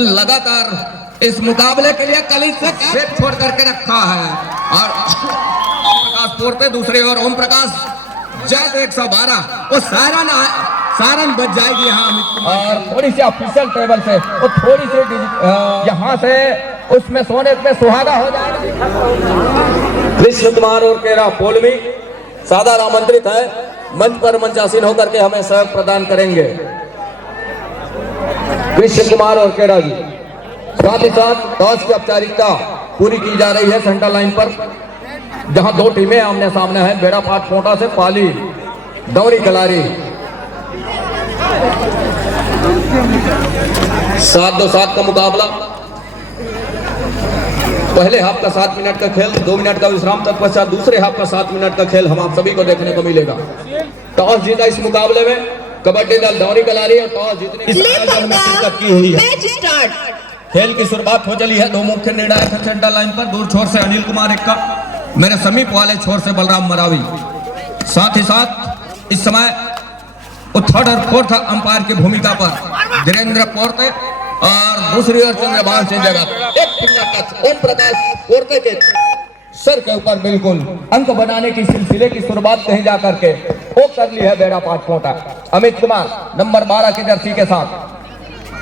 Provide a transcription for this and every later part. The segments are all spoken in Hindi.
लगातार इस मुकाबले के लिए कली से सेट छोड़ करके रखा है। और प्रकाश पोरते दूसरी ओर ओम प्रकाश जैद 112 वो सारन बच जाएगी यहाँ। और थोड़ी सी ऑफिशियल टेबल से वो थोड़ी सी यहाँ से उसमें सोने में सुहागा हो जाएगा। कृष्ण कुमार और केरा पोलमी सादर आमंत्रित है, मंच पर मंचासीन होकर के हमें सहयोग प्रदान करेंगे। कृष्ण कुमार और केरा जी, साथ ही साथ टॉस की औपचारिकता पूरी की जा रही है सेंटर लाइन पर, जहां दो टीमें आमने सामने हैं। बेड़ा पाट कोटा से पाली दौरी कलारी 7-2-7 का मुकाबला। पहले हाफ का 7 मिनट का खेल, 2 मिनट का विश्राम तत्पश्चात दूसरे हाफ का 7 मिनट का खेल हम आप सभी को देखने को मिलेगा। टॉस जीता इस मुकाबले में कबड्डी दल दौरी कलारी और टॉस जीतने की शिरकत की हुई है। खेल की शुरुआत हो चली है। दो मुख्य निर्णायक है सेंटर लाइन पर, दूर छोर से अनिल कुमार एक्का, मेरे समीप वाले छोर से बलराम मरावी। साथ ही साथ इस समय थर्ड और फोर्थ अंपायर की भूमिका पर धीरेन्द्र पोरते और दूसरी ओर चंद्रभान सिंह जगत। एक फिंगर टच ओम प्रकाश पोरते के सर के ऊपर बिल्कुल अंक बनाने की सिलसिले की शुरुआत कहीं जाकर के वो कर ली है बेड़ा पाट कोटा। अमित कुमार नंबर 12 की जर्सी के साथ,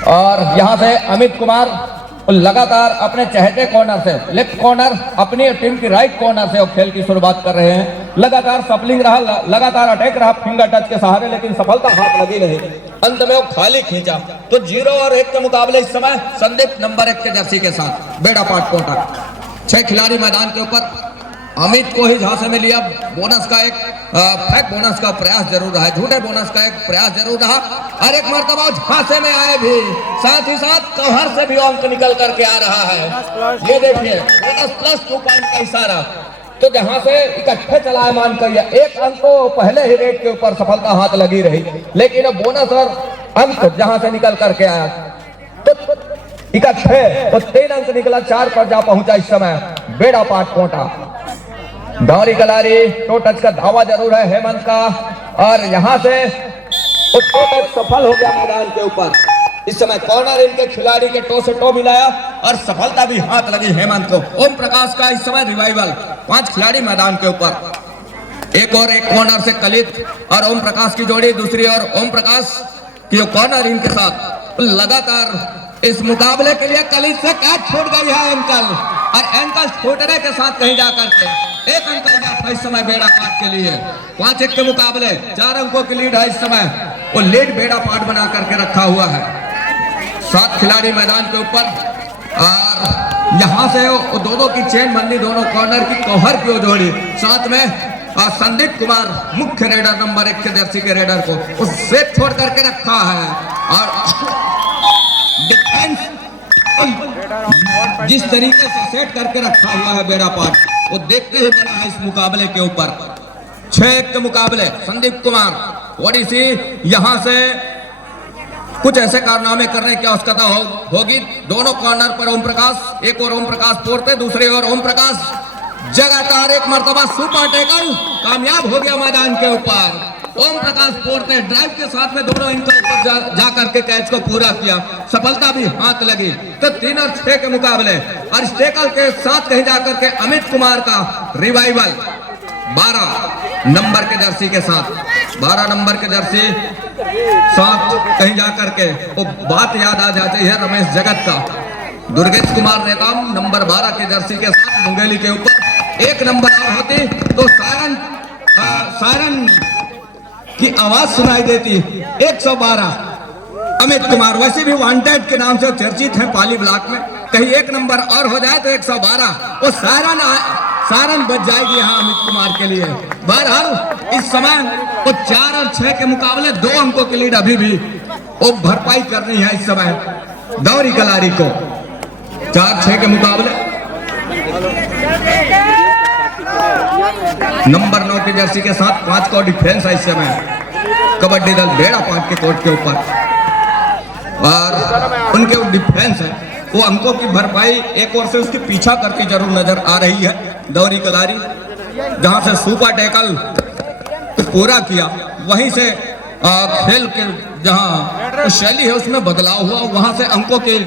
और यहाँ से अमित कुमार लगातार अपने चहते कॉर्नर से लेफ्ट कॉर्नर अपनी टीम की राइट कॉर्नर से वो खेल की शुरुआत कर रहे हैं। लगातार सपलिंग रहा, लगातार अटैक रहा फिंगर टच के सहारे, लेकिन सफलता हाथ लगी नहीं। अंत में वो खाली खींचा तो 0 और 1 के मुकाबले इस समय संदीप नंबर 1 के जर्सी के साथ बेड़ा पाट कोटा। 6 खिलाड़ी मैदान के ऊपर। अमित को ही झांसे में लिया। बोनस का एक फेक बोनस का प्रयास जरूर रहा, झूठे बोनस का एक प्रयास जरूर रहा, और एक मर्तबा झांसे में आए भी, साथ ही साथ कवर से भी अंक निकल करके आ रहा है। ये देखिए बोनस प्लस 2 पॉइंट का इशारा। तो जहां से इकट्ठे चलायमान करिए, एक अंक तो पहले ही रेट के ऊपर सफलता हाथ लगी रही, लेकिन बोनस और अंक जहां से निकल करके आया तो इकट्ठे तो 3 अंक निकला, 4 पर जा पहुंचा इस समय बेड़ा पाट कोटा। दौरी कलारी टो टच का धावा जरूर है हेमंत का, और यहां से टो टच सफल हो गया मैदान के ऊपर। इस समय कॉर्नर इनके खिलाड़ी के टो से टो मिलाया और सफलता भी हाथ लगी हेमंत को। ओम प्रकाश का इस समय रिवाइवल। 5 खिलाड़ी मैदान के ऊपर, एक और एक कॉर्नर से कलित और ओम प्रकाश की जोड़ी, दूसरी ओर ओम प्रकाश की कॉर्नर इनके साथ। लगातार इस मुकाबले के लिए कलित से कैच छूट गई है एंकल, और एंकल छूटने के साथ कहीं जाकर के एक अंक जाता इस समय बेड़ा पाट के लिए। 5-1 के मुकाबले 4 अंकों की लीड है इस समय, वो लीड बेड़ा पाट बना करके रखा हुआ है। 7 खिलाड़ी मैदान के ऊपर, और यहाँ से वो दोनों की चेन बंदी, दोनों कॉर्नर की कवर की जोड़ी, साथ में संदीप कुमार मुख्य रेडर नंबर 1 के जर्सी के रेडर को उस सेट छोड़ करके रखा है। और डिफेंस जिस तरीके से सेट करके रखा हुआ है बेड़ा पाट, वो देखते ही बना है इस मुकाबले के ऊपर। 6-1 के मुकाबले संदीप कुमार थोड़ी सी यहाँ से कुछ ऐसे कारनामे करने की आवश्यकता होगी। दोनों कॉर्नर पर ओम प्रकाश, एक और ओम प्रकाश पोरते, दूसरे और ओम प्रकाश लगातार एक मर्तबा सुपर टेकल कामयाब हो गया मैदान के ऊपर। ओम प्रकाश पोरते ड्राइव के साथ में दोनों इनके ऊपर जाकर के कैच को पूरा किया, सफलता भी हाथ लगी। तो 3 और 6 के मुकाबले, और इस टेकल के साथ कहीं जाकर के अमित कुमार का रिवाइवल 12 नंबर के जर्सी के साथ, 12 नंबर के जर्सी साथ कहीं जाकर के वो बात याद आ जाती है रमेश जगत का। दुर्गेश कुमार नेताम नंबर 12 के जर्सी के साथ मुंगेली के ऊपर 1 नंबर और होती तो सायरन की आवाज सुनाई देती। 112 अमित कुमार वैसे भी वांटेड के नाम से चर्चित हैं पाली ब्लॉक में, कहीं 1 नंबर और हो जाए तो 112 वो सायरन बच जाएगी यहाँ अमित कुमार के लिए। बहरहाल इस समय वो 4 और 6 के मुकाबले 2 अंकों की लीड अभी भी वो भरपाई करनी है इस समय दौरी कलारी को। 4-6 के मुकाबले नंबर 9 की जर्सी के साथ 5 का डिफेंस है इस समय कबड्डी दल बेड़ा पाट के कोर्ट के ऊपर, और उनके वो डिफेंस है वो अंकों की भरपाई एक ओर से उसकी पीछा करती जरूर नजर आ रही है दौरी कलारी। जहां से सुपर टैकल पूरा किया, वहीं से खेल के जहां शैली है उसमें बदलाव हुआ, वहां से अंकों की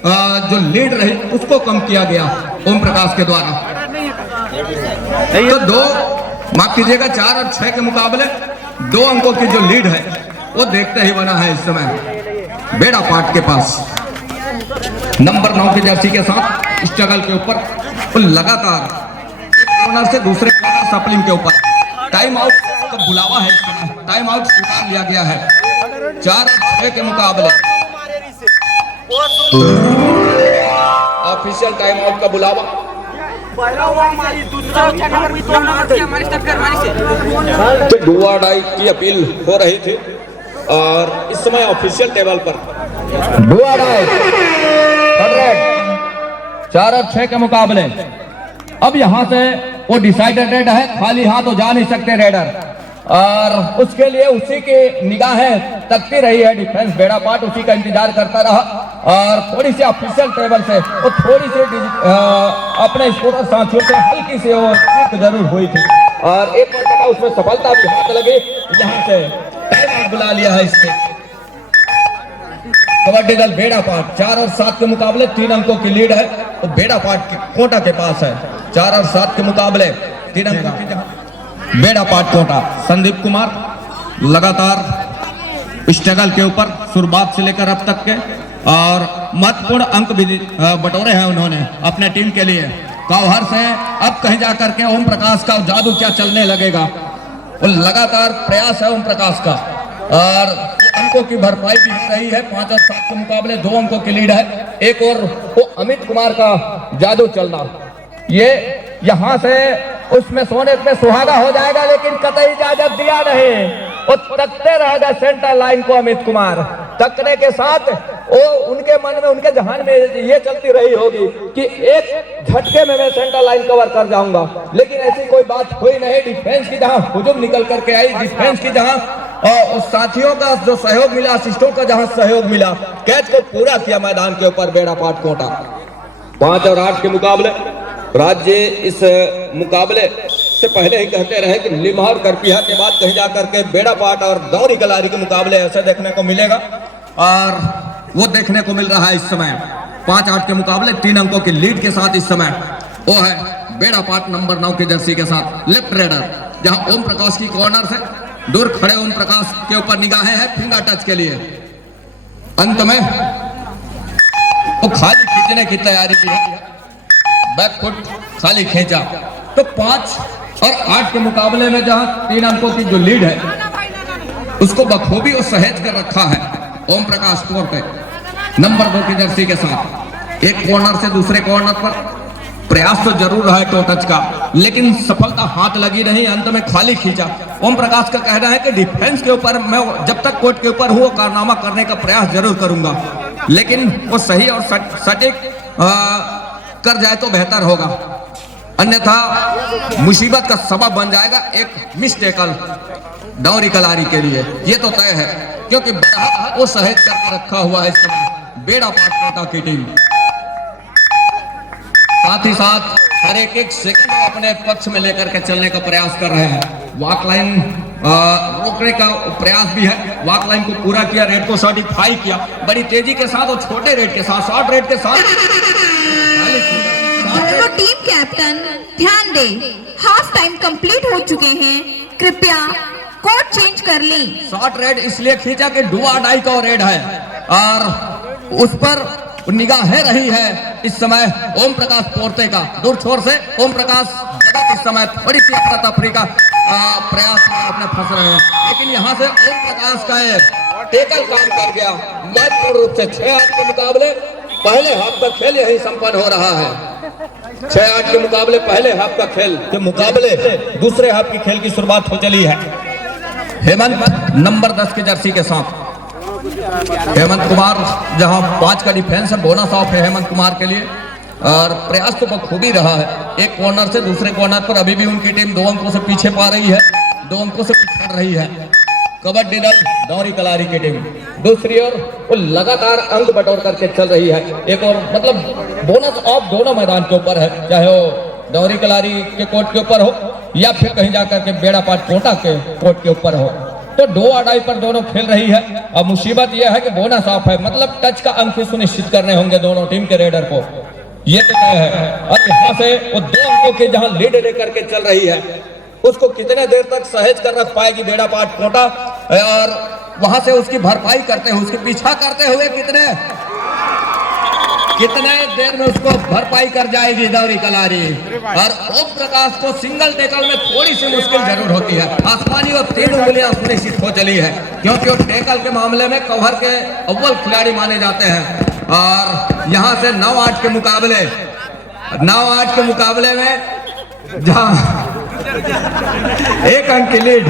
जो लीड रही उसको कम किया गया ओम प्रकाश के द्वारा। तो 2 माफ कीजिएगा 4 और 6 के मुकाबले 2 अंकों की जो लीड है वो देखते ही बना है इस समय बेड़ा पाट के पास। नंबर 9 की जर्सी के साथ स्ट्रगल के ऊपर वो लगातार एक कॉर्नर से दूसरे कॉर्नर सपलिंग के ऊपर टाइम आउट का बुलावा है इस समय, टाइम आउट स्वीकार लिया गया है 4 और 6 के मुकाबले। ऑफिशियल टाइम आउट का बुलावा। तो डुआ डाई की अपील हो रही थी और इस समय ऑफिशियल टेबल पर डुआ डाई 4 और 6 के मुकाबले। अब यहां से वो डिसाइडेड रेड है, खाली हाथ तो जा नहीं सकते रेडर, और उसके लिए उसी की निगाहें तकती रही है डिफेंस बेड़ा पाट, उसी का इंतजार करता रहा। और थोड़ी सी ऑफिशियल टेबल से वो थोड़ी सी अपने स्कोर साथियों से हल्की सी वो चूक जरूर हुई थी और एक मरतबा उसमें सफलता भी हाथ लगी। यहाँ से टाइम आउट बुला लिया है इससे कबड्डी दल बेड़ा पाट। 4 और 7 के मुकाबले 3 अंकों की लीड है तो बेड़ा पाट के कोटा के पास है। 4 और 7 के मुकाबले 3 अंकों की जहां बेड़ा पाट कोटा। संदीप कुमार लगातार स्ट्रगल के ऊपर शुरुआत से लेकर अब तक के और महत्वपूर्ण अंक भी बटोरे हैं उन्होंने अपने टीम के लिए। कावहर से अब कहीं जाकर के ओम प्रकाश का जादू क्या चलने लगेगा, वो लगातार प्रयास है ओम प्रकाश का और अंकों की भरपाई भी हो रही है। 5 और 7 के मुकाबले 2 अंकों की लीड है। एक और वो अमित कुमार का जादू चलना, ये यहां से उसमें सोने में सुहागा हो जाएगा, लेकिन कतई इजाजत दिया नहीं। वो तकते रहेगा सेंटर लाइन को अमित कुमार, तकने के साथ वो उनके मन में उनके जहान में ये चलती रही होगी कि एक झटके में मैं सेंटर लाइन कवर कर जाऊंगा, लेकिन ऐसी कोई बात हुई नहीं। डिफेंस की जहां हुजूम निकल करके आई, डिफेंस की जहां और साथियों का जो सहयोग मिला, असिस्टों का जहां सहयोग मिला, कैच को पूरा किया मैदान के ऊपर बेड़ा पाट कोटा। 5 और 8 के मुकाबले राज्य इस मुकाबले से पहले ही कहते रहे कि लिम्हार करपिया के बाद कहीं जाकर के बेड़ा पाट और दौरी कलारी के मुकाबले ऐसे देखने को मिलेगा और वो देखने को मिल रहा है इस समय। 5-8 के मुकाबले 3 अंकों की लीड के साथ इस समय वो है बेड़ा पाट नंबर 9 की जर्सी के साथ लेफ्ट रेडर, जहां ओम प्रकाश की कॉर्नर से दूर खड़े ओम प्रकाश के ऊपर निगाहें हैं फिंगर टच के लिए। अंत में वो खाली खींचने की तैयारी की है, बैक फुट खाली खींचा। तो 5 और 8 के मुकाबले में जहां 3 अंकों की जो लीड है उसको बखूबी और सहेज कर रखा है ओम प्रकाश पोर्टे नंबर 2 की जर्सी के साथ। एक कॉर्नर से दूसरे कॉर्नर पर प्रयास तो जरूर रहा है टो टच का, लेकिन सफलता हाथ लगी नहीं, अंत में खाली खींचा। ओम प्रकाश का कहना है कि डिफेंस के ऊपर मैं जब तक कोर्ट के ऊपर हूं वो कारनामा करने का प्रयास जरूर करूंगा, लेकिन वो सही और सटीक कर जाए तो बेहतर होगा, अन्यथा मुसीबत का सबब बन जाएगा एक मिस टैकल दौरी कलारी के लिए। ये तो तय है क्योंकि वो सहेज करके रखा हुआ है इस समय बेड़ा पाट कोटा की टीम। साथ ही साथ हर एक सेकंड अपने पक्ष में लेकर के चलने का प्रयास कर रहे हैं। वॉक लाइन रोकने का प्रयास भी है, वॉक लाइन को पूरा किया, रेड को सर्टिफाई किया बड़ी तेजी के साथ और छोटे रेड के साथ, शॉर्ट रेड के साथ। टीम कैप्टन ध्यान दे, हाफ टाइम कंप्लीट हो चुके हैं, कृपया कोड चेंज कर ली। शॉर्ट रेड इसलिए खींचा कि डुआ डाई का रेड है और उस पर निगाहें रही है इस समय ओम प्रकाश पोर्ते का। दूर छोर से ओम प्रकाश इस समय थोड़ी सी अफरा-तफरी का प्रयास में अपने फंस रहे हैं, लेकिन यहाँ से ओम प्रकाश का एक टेकल काम कर गया महत्वपूर्ण रूप से। 6-8 के मुकाबले पहले हाफ का खेल यही संपन्न हो रहा है। 6-8 के मुकाबले पहले हाफ का खेल के मुकाबले दूसरे हाफ की खेल की शुरुआत हो चली है। हेमंत नंबर 10 की जर्सी के साथ हेमंत कुमार, जहां 5 का डिफेंस है, बोनस ऑफ है हेमंत कुमार के लिए और प्रयास तो बखूबी रहा है। एक कॉर्नर से दूसरे कॉर्नर पर अभी भी उनकी टीम 2 अंकों से पीछे पा रही है, 2 अंकों से पिछड़ रही है कबड्डी दल दौरी कलारी की टीम। दूसरी ओर वो लगातार अंक बटोर करके चल रही है। एक और मतलब बोनस ऑफ दोनों मैदान के ऊपर है, चाहे वो दौरी कलारी के कोर्ट के ऊपर हो या फिर कहीं जाकर के बेड़ा पाट कोटा के कोर्ट के ऊपर हो। तो दो अड़ाई पर दोनों खेल रही है। अब मुसीबत यह है कि बोनस ऑफ है, मतलब टच का अंक सुनिश्चित करने होंगे दोनों टीम के रेडर को, ये तो तय है। अब यहाँ से वो 2 अंकों के जहां लीड लेकर के चल रही है, उसको कितने देर तक सहेज कर रख पाएगी बेड़ा पाट कोटा, और वहां से उसकी भरपाई करते हुए, उसके पीछा करते हुए कितने देर में उसको भरपाई कर जाएगी दौरी कलारी। और ओम प्रकाश को सिंगल टेकल में थोड़ी सी मुश्किल जरूर होती है। आसमानी और 3 उंगलियां सुनिश्चित हो चली है, क्योंकि वो टेकल के मामले में कवर के अव्वल खिलाड़ी माने जाते हैं। और यहां से 9-8 के मुकाबले में जहां 1 अंक की लीड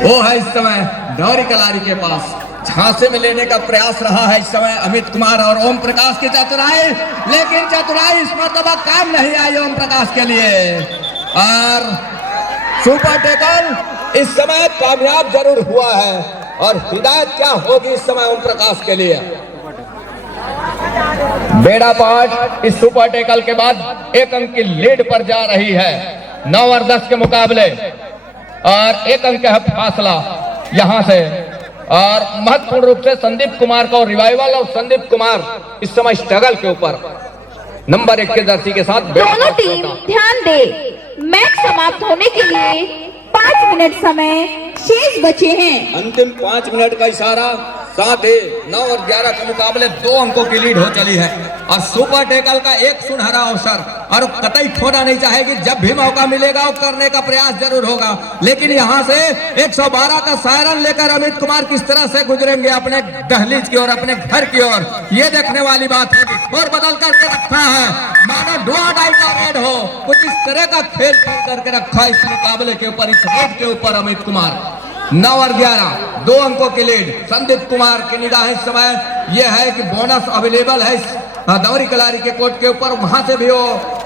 वो है इस समय दौरी कलारी के पास। झांसे में लेने का प्रयास रहा है इस समय अमित कुमार और ओम प्रकाश की चतुराई, लेकिन चतुराई इस मर्तबा काम नहीं आई ओम प्रकाश के लिए। और सुपर टेकल इस समय कामयाब जरूर हुआ है, और हिदायत क्या होगी इस समय ओम प्रकाश के लिए। बेड़ा पाट इस सुपर टेकल के बाद 1 अंक की लीड पर जा रही है 9 और 10 के मुकाबले, और 1 अंक है फासला यहां से। और महत्वपूर्ण रूप से संदीप कुमार का रिवाइवल, और संदीप कुमार इस समय स्ट्रगल के ऊपर नंबर 1 के जर्सी के साथ। दोनों टीम ध्यान दे, मैच समाप्त होने के लिए 5 मिनट समय शेष बचे हैं। अंतिम 5 मिनट का इशारा, साथ ही 9 और 11 के मुकाबले 2 अंकों की लीड हो चली है। और सुपर टेकल का एक सुनहरा अवसर, और कतई खोना नहीं चाहेगी, जब भी मौका मिलेगा वो करने का प्रयास जरूर होगा। लेकिन यहाँ से 112 का सायरन लेकर अमित कुमार किस तरह से गुजरेंगे अपने दहलीज की ओर, अपने घर की ओर, ये देखने वाली बात होगी। और बदल करके रखा है, मानो 2 अड़ाई का रेड हो, कुछ इस तरह का खेल करके रखा इस मुकाबले के ऊपर, इस रेड के ऊपर अमित कुमार। 9 और 11 2 अंकों की लीड संदीप कुमार की निगाह इस समय यह है कि बोनस अवेलेबल है दौरी कलारी के कोर्ट के ऊपर, वहां से भी वो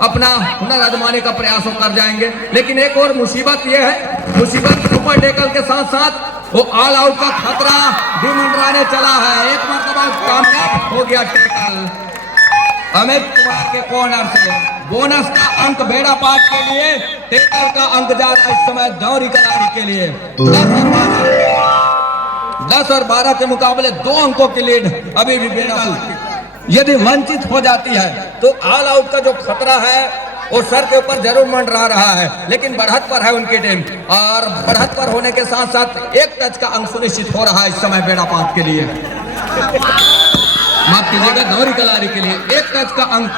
अपना हुनर आजमाने का प्रयास कर जाएंगे। लेकिन एक और मुसीबत यह है, मुसीबत सुपर टेकल के साथ साथ वो ऑल आउट का खतरा भी मंडराने चला है। एक मरतबा कामयाब हो गया टेकल अमित कुमार के कॉर्नर से। बोनस का अंक बेड़ा पाट के लिए, टेकल का अंक जा रहा है इस समय दौरी कलारी के लिए। 10 और 12 के मुकाबले 2 अंकों की लीड अभी भी बेड़ा यदि वंचित हो जाती है तो ऑल आउट का जो खतरा है वो सर के ऊपर जरूर मंडरा रहा है। लेकिन बढ़त पर है उनकी टीम, और बढ़त पर होने के साथ साथ 1 टच का अंक सुनिश्चित हो रहा है इस समय बेड़ा पाट के लिए, माफ कीजिएगा दौरी कलारी के लिए 1 टच का अंक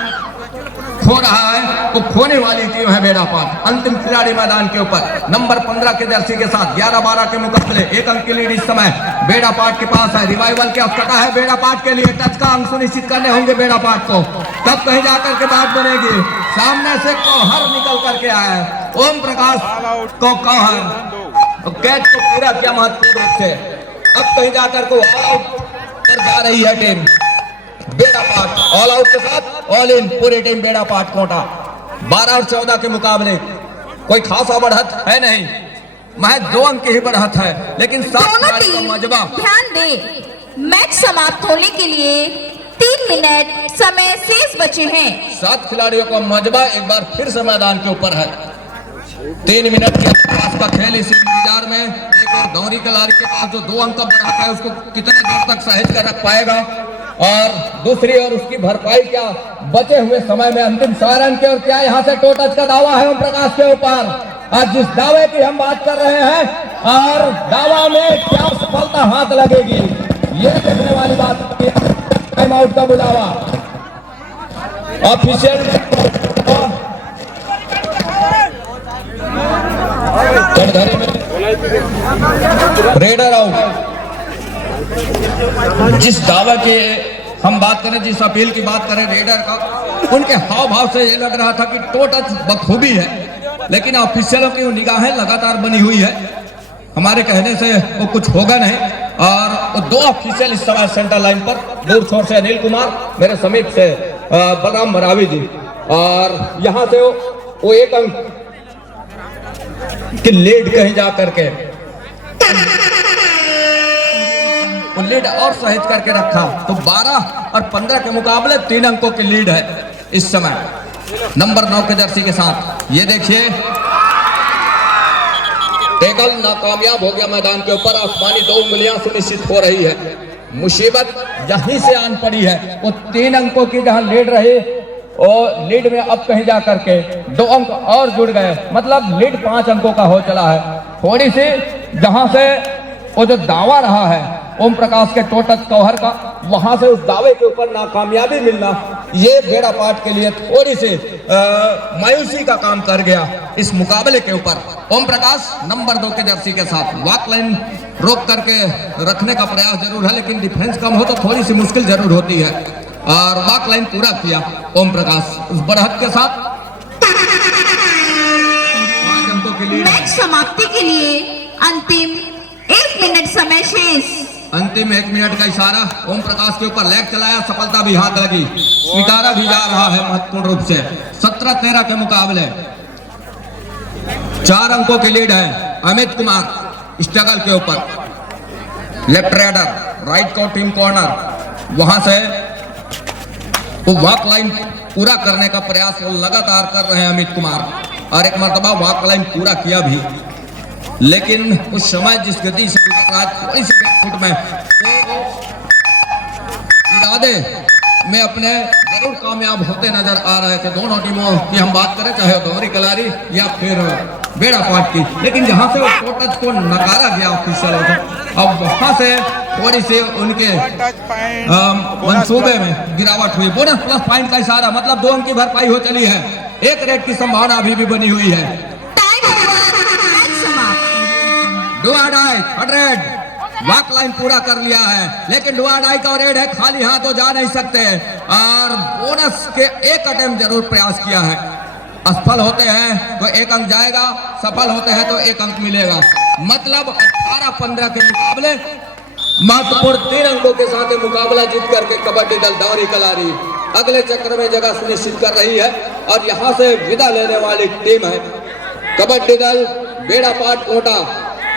खो रहा है। वो खोने वाली टीम है बेड़ा पाट। अंतिम खिलाड़ी मैदान के ऊपर नंबर 15 के जर्सी के साथ 11-12 के मुकाबले 1 अंक की लीड इस समय बेड़ा पाट के पास है। रिवाइवल की आवश्यकता है बेड़ा पाट के लिए, टच का अंक सुनिश्चित करने होंगे बेड़ा पाट को, तब कहीं जाकर के बात बनेगी। सामने से कौहर निकल करके आया है ओम प्रकाश को, कौहर कैच को पूरा किया महत्वपूर्ण रूप से। अब कहीं जाकर को ऑल आउट पर जा रही है टीम बेड़ा पाट, ऑल आउट के साथ ऑल इन पूरी टीम बेड़ा पाट कोटा। 12 और 14 के मुकाबले कोई खासा बढ़त है नहीं, महज 2 अंक की ही बढ़त है, लेकिन दोनों टीम ध्यान दे, मैच समाप्त होने के लिए 3 मिनट समय शेष बचे हैं। 7 खिलाड़ियों का मजबा एक बार फिर से मैदान के ऊपर है। 3 मिनट के आसपास का खेल इस इंतजार में। एक और दौरी कलारी के पास जो 2 अंक का बढ़त है उसको कितने देर तक सहेज कर रख पाएगा, और दूसरी ओर उसकी भरपाई क्या बचे हुए समय में अंतिम सायरन के। और क्या यहाँ से टोटच का दावा है ओम प्रकाश के ऊपर, और जिस दावे की हम बात कर रहे हैं, और दावा में क्या सफलता हाथ लगेगी ये देखने वाली बात। टाइम आउट का बुलावा ऑफिशियल रेडर आउट। जिस दावा के हम बात करें, जिस अपील की बात करें रेडर का, उनके हाव भाव से ये लग रहा था कि टोटच बखूबी है, लेकिन ऑफिशियलों की निगाहें लगातार बनी हुई है, हमारे कहने से वो कुछ होगा नहीं। और वो 2 ऑफिशियल इस समय सेंटर लाइन पर, दूर छोर से अनिल कुमार, मेरे समीप से बलराम मरावी जी, और यहाँ से वो 1 अंक की लीड कहीं जा करके लीड और सहेज करके रखा, तो 12 और 15 के मुकाबले 3 अंकों की लीड है इस समय नंबर 9 के जर्सी के साथ। ये देखिए टेकल नाकामयाब हो गया मैदान के ऊपर। आसमानी 2 उंगलियां सुनिश्चित हो रही है। मुसीबत यहीं से आन पड़ी है। वो 3 अंकों की जहां लीड रही और लीड में अब कहीं जा करके 2 अंक और जुड़ गए, मतलब लीड 5 अंकों का हो चला है। थोड़ी सी जहां से वो जो दावा रहा है ओम प्रकाश के टोटक कौहर का, वहां से उस दावे के ऊपर नाकामयाबी मिलना ये बेड़ा पाट के लिए थोड़ी सी मायूसी का काम कर गया इस मुकाबले के ऊपर। ओम प्रकाश नंबर 2 के जर्सी के साथ वॉक लाइन रोक करके रखने का प्रयास जरूर है, लेकिन डिफेंस कम हो तो थोड़ी सी मुश्किल जरूर होती है। और वॉक लाइन पूरा किया ओम प्रकाश उस बढ़त के साथ। 5 अंकों की लीड। मैच समाप्ति के लिए अंतिम 1 मिनट समय शेष। अंतिम 1 मिनट का इशारा। ओम प्रकाश के ऊपर लेग चलाया, सफलता भी हाथ लगी, स्वीकारा भी जा रहा है महत्वपूर्ण रूप से। 17-13 के मुकाबले 4 अंकों की लीड है। अमित कुमार स्ट्रगल के ऊपर लेफ्ट राइडर राइट को टीम कॉर्नर, वहां से वो वॉक लाइन पूरा करने का प्रयास वो लगातार कर रहे हैं अमित कुमार। और एक मर्तबा वॉक लाइन पूरा किया भी, लेकिन उस समय जिस गति से गुजर रहा है थोड़ी सी बैकफुट में इरादे में अपने जरूर कामयाब होते नजर आ रहे थे। दोनों टीमों की हम बात करें, चाहे दोहरी कलारी या फिर बेड़ा पाट की, लेकिन जहां से टोटच को नकारा गया ऑफिशियलों से, अब वहां से थोड़ी सी उनके मंसूबे में गिरावट हुई। बोनस प्लस पॉइंट का इशारा, मतलब 2 अंक की भरपाई हो चली है। 1 रेड की संभावना अभी भी बनी हुई है। डुआडाई 100 वॉक लाइन पूरा कर लिया है, लेकिन डुआडाई का रेड है, खाली हाथ तो जा नहीं सकते। और बोनस के 1 अटेम्प्ट जरूर प्रयास किया है। असफल होते हैं तो 1 अंक जाएगा, सफल होते हैं तो 1 अंक मिलेगा। मतलब 18-15 के मुकाबले महत्वपूर्ण 3 अंकों के साथ मुकाबला जीत करके कबड्डी दल दौरी कलारी अगले चक्र में जगह सुनिश्चित कर रही है। और यहां से विदा लेने वाली टीम है कबड्डी दल बेड़ा पाट कोटा।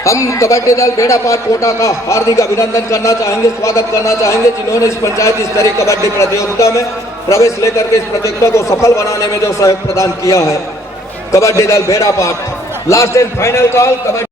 हम कबड्डी दल बेड़ा पाट कोटा का हार्दिक अभिनंदन करना चाहेंगे, स्वागत करना चाहेंगे, जिन्होंने इस पंचायत स्तरीय कबड्डी प्रतियोगिता में प्रवेश लेकर के इस प्रतियोगिता को सफल बनाने में जो सहयोग प्रदान किया है। कबड्डी दल बेड़ा पाट last and final call kabaddi